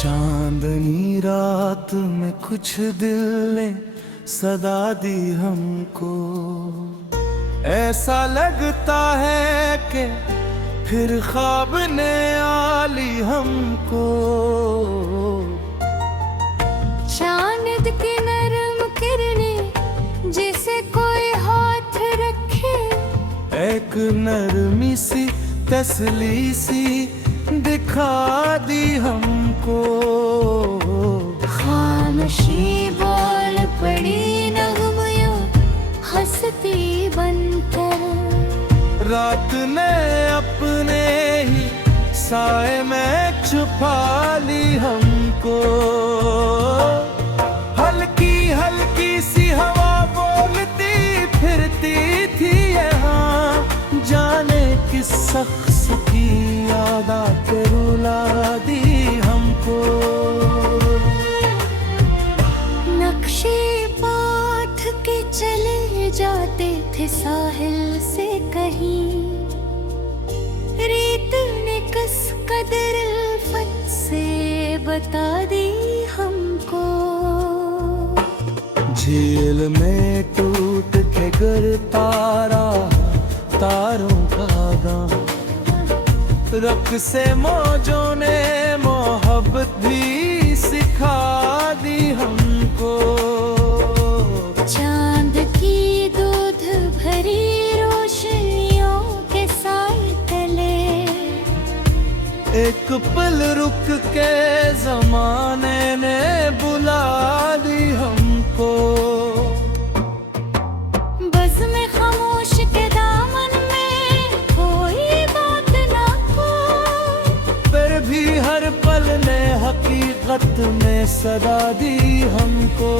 चांदनी रात में कुछ दिल ने सदा दी हमको, ऐसा लगता है कि फिर ख्वाब ने आ ली हमको। चांद की नरम किरणें जैसे कोई हाथ रखे, एक नरमी सी तसली सी दिखा दी हमको। खामोशी बोल पड़ी नगमियों हंसती बनकर, रात ने अपने ही साए में छुपा ली हमको। हल्की हल्की सी हवा बोलती फिरती थी यहाँ, जाने किस शख्स की याद आके रुला दी हमको। नक्शे पाथ के चले जाते थे साहिल से कहीं, रेत ने किस कदर उल्फत से बता दी हमको। झील में टूट के गिरता रहा तारों का गान, रख से मौजों ने मोहब्बत भी सिखा दी हमको। चांद की दूध भरी रोशनियों के साए तले, एक पल रुक के जमाने ने बुला दी हमको। बज़्म खामोश के दामन में कोई बात ना हो, फिर भी हर पल ने हकीकत में सदा दी हमको।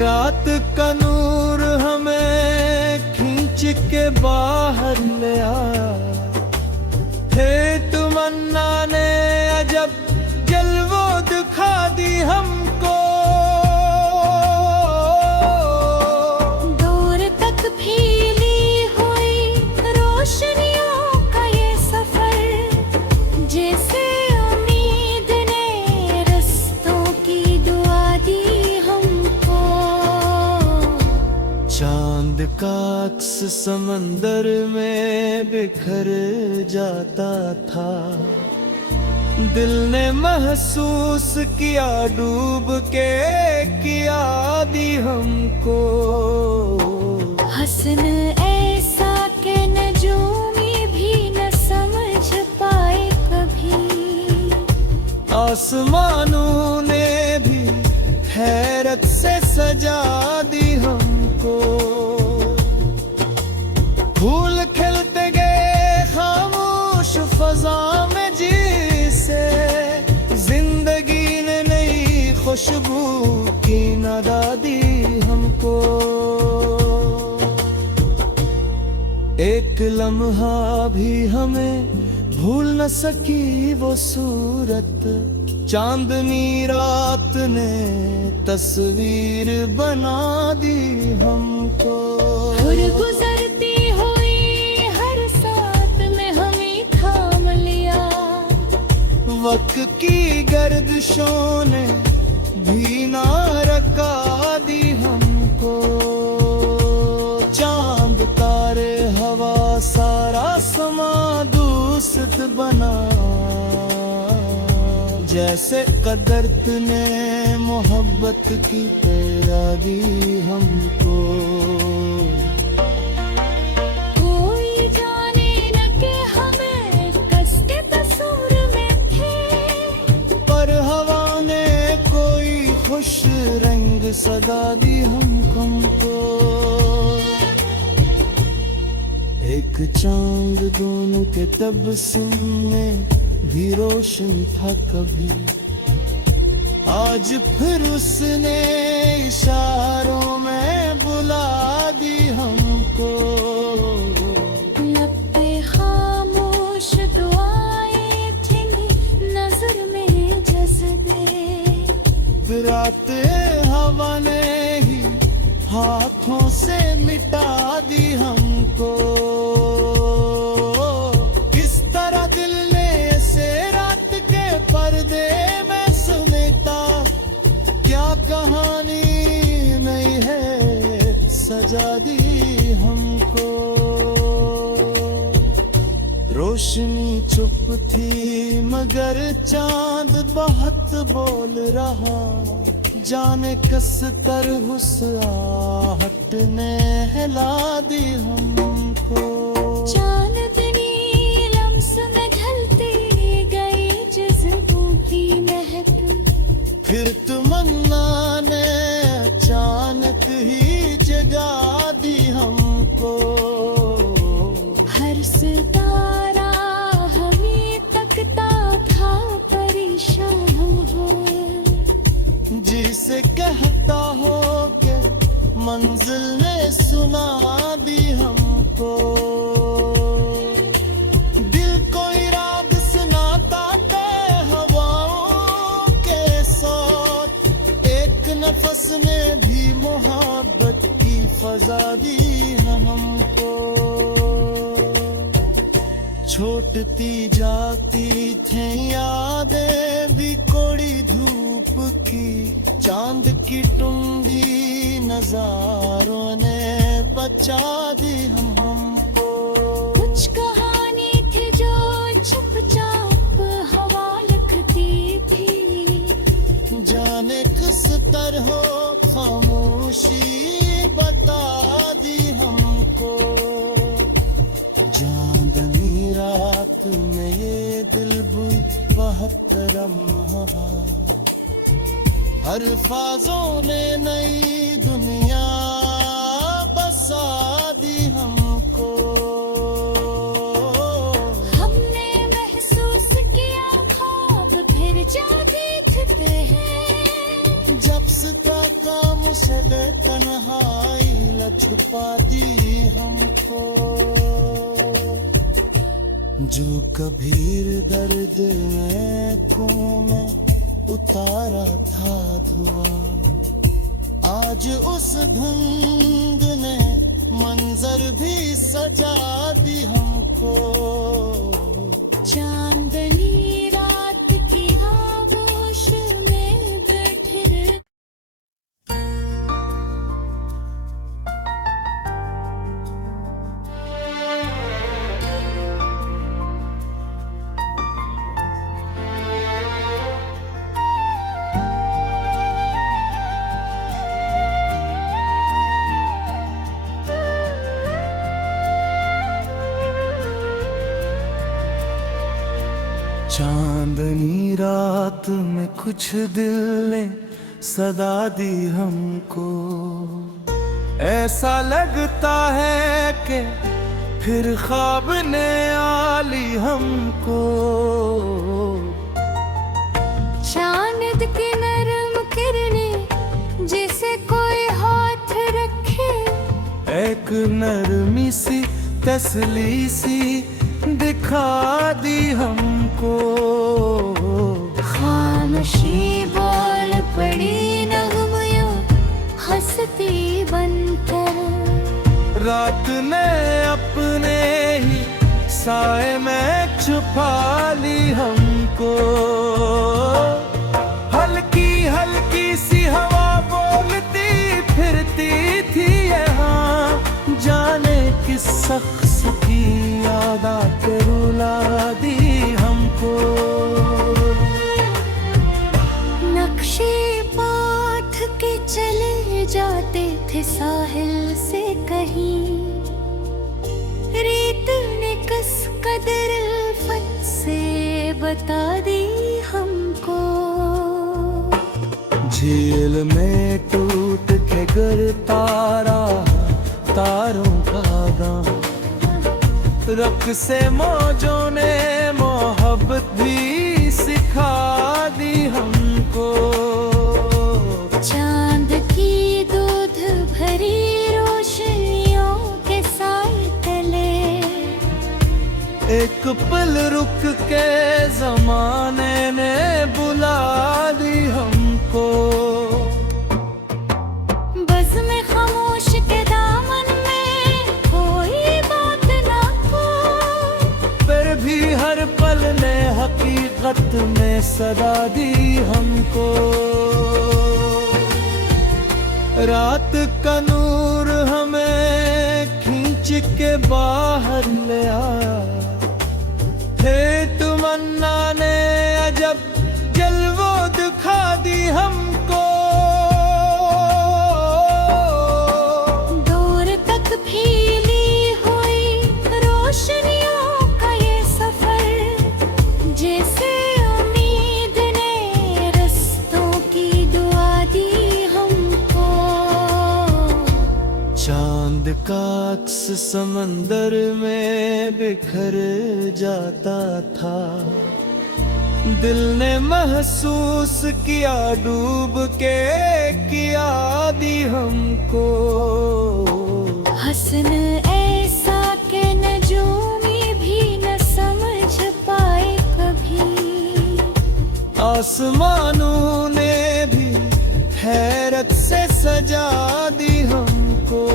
रात का नूर हमें खींच के बाहर ले आया, थे तमन्ना ने अजब जलवो दिखा दी हमको। दूर तक फैली हुई रोशनियों का ये सफर, जैसे उम्मीद ने रस्तों की दुआ दी हमको। चांद का अक्स समंदर में बिखर जाता था, दिल ने महसूस किया डूब के किया दी हमको। हसन ऐसा के नजूमी भी न समझ पाए कभी, आसमानों ने भी हैरत से सजा दी हमको। फूल खिलते गए खामोश फजा में जिसे जिंदगी ने नई खुशबू की नदा दी हमको। एक लम्हा भी हमें भूल न सकी वो सूरत, चांदनी रात ने तस्वीर बना दी हमको। गुजरती हुई हर साथ में हमें थाम लिया, वक्त की गर्दिशों ने भी ना रका दी हमको। चांद तारे हवा सारा समा दूस्त बना, जैसे कदरत ने मोहब्बत की तेरा दी हमको। कोई जाने न कि हमें कसके तस्वीर में थे, पर हवा ने कोई खुश रंग सदा दी हमको। एक चांद दोनों के तबस्सुम में भी रोशन था कभी, आज फिर उसने इशारों में बुला दी हमको। लब पे खामोश दुआएं थी नजर में जज्बे, रात हवा ने ही हाथों से मिटा दी हमको। किस तरह दिल ने सेरा सजा दी हमको। रोशनी चुप थी मगर चांद बहुत बोल रहा, जाने किस तरह उस आहट ने हिला दी हमको। चांदनी लम्स में ढलती गई जज्बों की महक, फिर तमन्ना ने अचानक ही जगा दी हमको। हर सितारा हमें तकता था परेशान हो, जिसे कहता हो कि मंजिल ने सुना दी हमको। दिल कोई राग सुनाता ते हवाओं के साथ, एक नफस ने भी मोहब्बत की फजा दी हमको। छूटती जाती थे यादें भी कोड़ी धूप की, चांद की टुंडी नजारों ने बचा दी हमको। कुछ कहानी थी जो चुपचाप हवा लिखती थी, जाने किस तरह खामोशी बता दी हमको। चांदनी रात में ये दिल बुई बहुत लम्हा, अल्फाजों ने नई दुनिया बसा दी हमको। हमने महसूस किया ख्वाब फिर जागे उठते हैं, जब सता काम से तन्हाई ल छुपा दी हमको। जो कबीर दर्द में को में उतारा था धुआं, आज उस धुंध ने मंजर भी सजा दी हमको। चांदनी रात की आगोश में बैठे चांदनी रात में कुछ दिल ने सदा दी हमको। ऐसा लगता है कि फिर ख्वाब ने आ ली हमको। चांद की नरम किरणें जैसे कोई हाथ रखे, एक नरमी सी तसली सी दिखा दी हमको। खामोशी बोल पड़ी नगमियों हंसती बनकर, रात ने अपने ही साए में छुपा ली हमको। हल्की हल्की सी हवा बोलती फिरती थी यहाँ, जाने किस शख्स की याद आके रुला दी हमको। नक्शे पाथ के चले जाते थे साहिल से कहीं, रेत ने कस कदर उल्फत से बता दी हमको। झील में टूट के गिरता रहा तारों का दाम, रख से मौजों ने मोहब्बत भी सिखा दी हमको। चांद की दूध भरी रोशनियों के साए तले, एक पल रुक के जमाने ने बुला दी हमको। बज़्म खामोश के दामन में कोई बात ना हो, फिर भी हर पल ने हकीकत में सदा दी हमको। रात का नूर हमें के बाहर ले आया। थे तमन्ना ने अजब जलवो दिखा दी हमको। दूर तक फैली हुई रोशनियों का ये सफर, जैसे उम्मीद ने रस्तों की दुआ दी हमको। चांद का अक्स समंदर में बिखर जाता था। दिल ने महसूस किया डूब के किया दी हमको। हसन ऐसा के नजूमी भी न समझ पाए कभी। आसमानों ने भी हैरत से सजा दी हमको।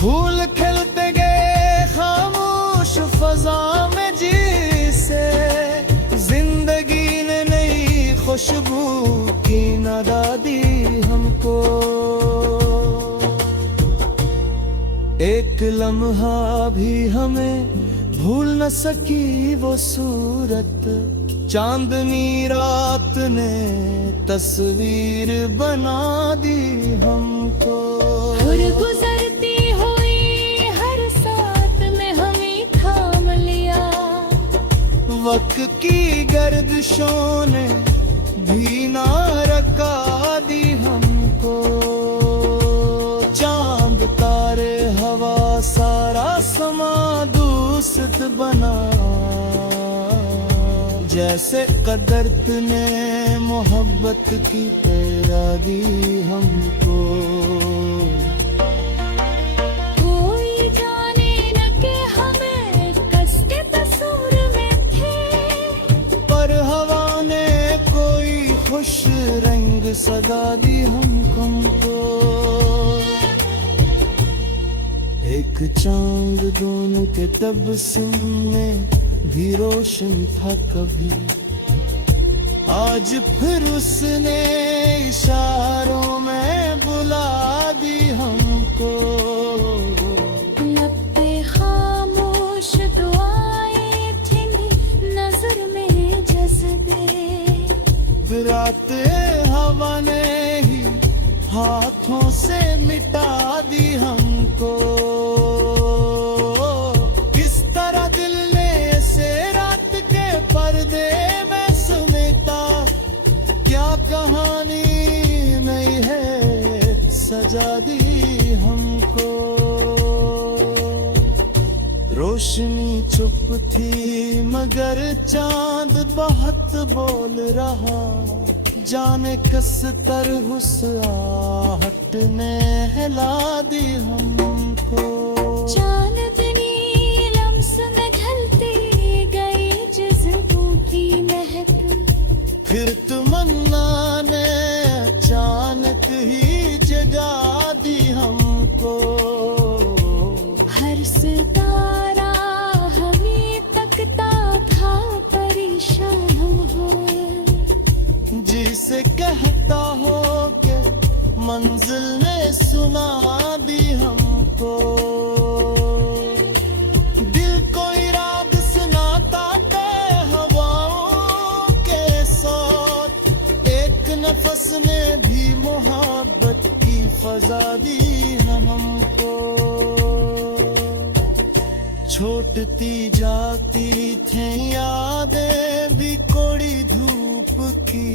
फूल खिलते गए खामोश फजा में जिसे जिंदगी ने नई खुशबू की नदा दी हमको। एक लम्हा भी हमें भूल न सकी वो सूरत। चांदनी रात ने तस्वीर बना दी हमको। और गुजरती हुई हर साथ में हमें थाम लिया। वक्त की गर्दिशों ने भी ना रका दी हमको। चांद तारे हवा सारा समा दूस्त बना। जैसे कदरत ने मोहब्बत की पैरा दी हमको। कोई जाने न कि हमें कष्ट कसूर में थे, पर हवा ने कोई खुश रंग सदा दी हमको। एक चांद दोनों के तबस्सुम में भी रोशन था कभी। आज फिर उसने इशारों में बुला दी हमको। लब पे खामोश दुआएं थी नजर में जज्बे। रात हवा ने ही हाथों से मिटा दी हमको। किस तरह दिल ने से रात के पर्दे में समेटा। क्या कहानी नहीं है सजा दी हमको। रोशनी चुप थी मगर चांद बहुत बोल रहा। जाने किस तरह उस आहट ने हिला दी हमको। चांदनी लम्स में ढलती गई जज्बों की महक। फिर तमन्ना ने अचानक ही जगा दी हमको। हर सितारा हमें तकता था परेशान हो। जिसे कहता हो के मंजिल ने सुना दी हमको। दिल को इराद सुनाता के हवाओं के साथ। एक नफस ने भी मोहब्बत की फजा दी हमको। छोटती जाती थे यादें भी कोड़ी धूप की।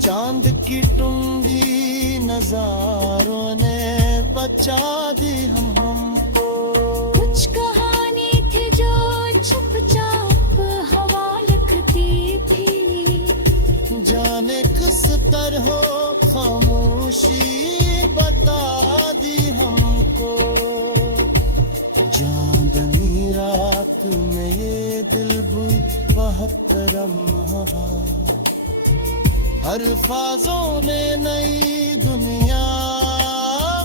चांद की टुंडी नजारों ने बचा दी हमको। कुछ कहानी थी जो चुपचाप हवा लिखती थी। जाने किस तरह खामोशी बता दी हमको। चांदनी रात में ये दिल बुई बहुत लम्हा। अल्फाजों ने नई दुनिया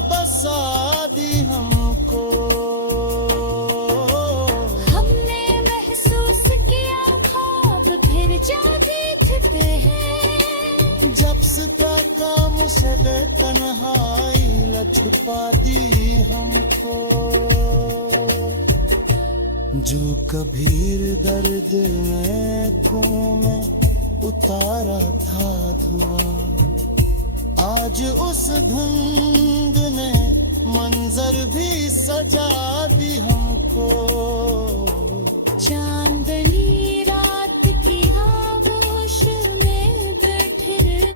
बसा दी हमको। हमने महसूस किया ख्वाब फिर जागे थे हैं। जब से तक से बेतन्हाई ल छुपा दी हमको। जो कबीर दर्द में खूं में उतारा था धुआं, आज उस धुंध ने मंजर भी सजा दी हमको। चांदनी रात की आगोश में बैठे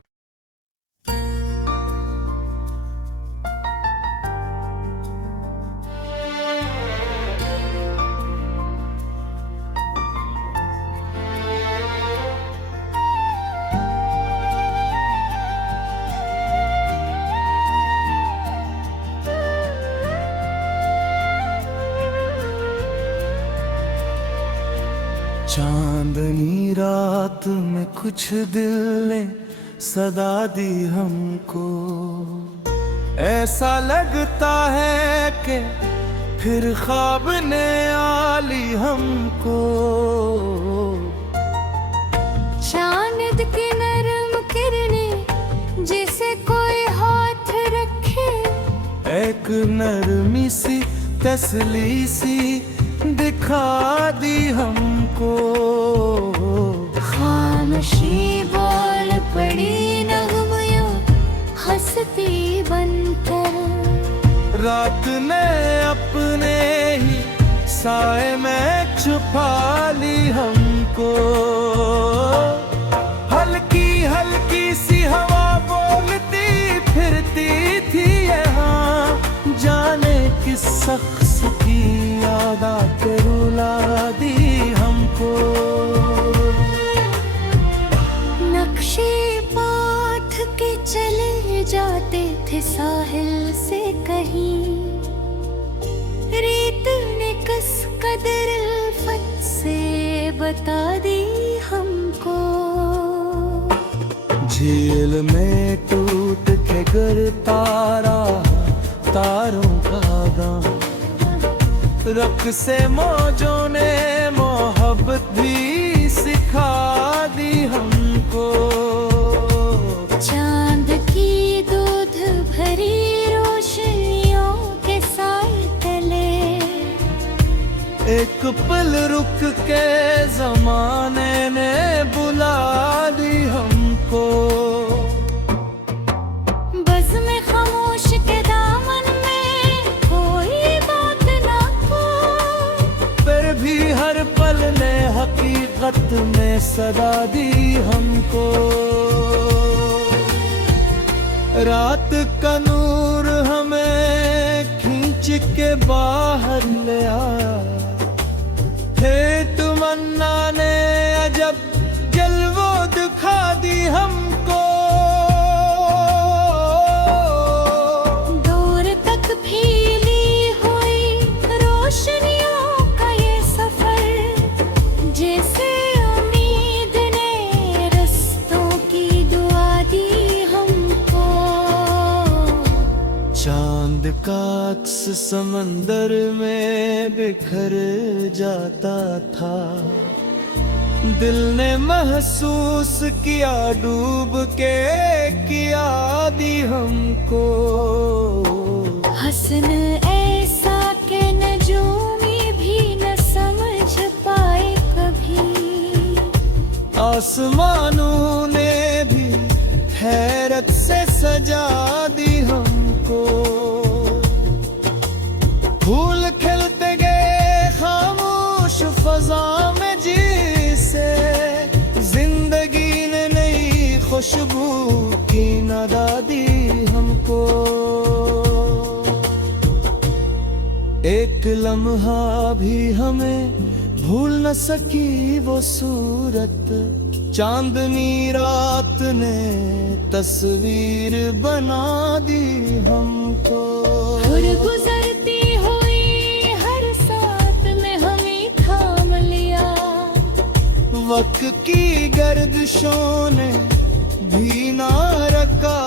चांदनी रात में कुछ दिल ने सदा दी हमको। ऐसा लगता है कि फिर ख्वाब ने आली हमको। चांद की नरम किरणें जिसे कोई हाथ रखे, एक नरमी सी तसली सी दिखा दी हमको। खामोशी बोल पड़ी नगमयों हंसती बनकर। रात ने अपने ही साए में छुपा ली हमको। हल्की हल्की सी हवा बोलती फिरती थी यहाँ, जाने किस शख्स की याद आके रुला दी हमको। नक्शे पाठ के चले जाते थे साहिल से कहीं, रेत ने कस कदर उल्फत से बता दी हमको। झील में टूट के गिरता रहा तारों का गाना, रख से मौजों ने मोहब्बत भी सिखा दी हमको। चांद की दूध भरी रोशनियों के साए तले, एक पल रुक के जमाने ने बुला दी हमको। बज़्म में खामोश के दामन में कोई बात ना हो, फिर भी हर पल ने हकीकत में सदा दी हमको। रात का नूर हमें खींच के बाहर ले आया, थे तमन्ना ने अजब जलवो दिखा दी हमको। दूर तक फैली हुई रोशनियों का ये सफर, जैसे उम्मीद ने रस्तों की दुआ दी हमको। चांद का अक्स समंदर में बिखर जाता था, दिल ने महसूस किया डूब के किया दी हमको। हसन ऐसा के नजूमी भी न समझ पाए कभी, आसमानों ने भी हैरत से सजा दी हमको। फूल खिलते गए खामोश फजा में जिसे जिंदगी ने नई खुशबू की नदा दी हमको। एक लम्हा भी हमें भूल न सकी वो सूरत, चांदनी रात ने तस्वीर बना दी हमको। और गुजरती हुई हर साथ में हमें थाम लिया, वक्त की गर्दिशों ने भी ना रखा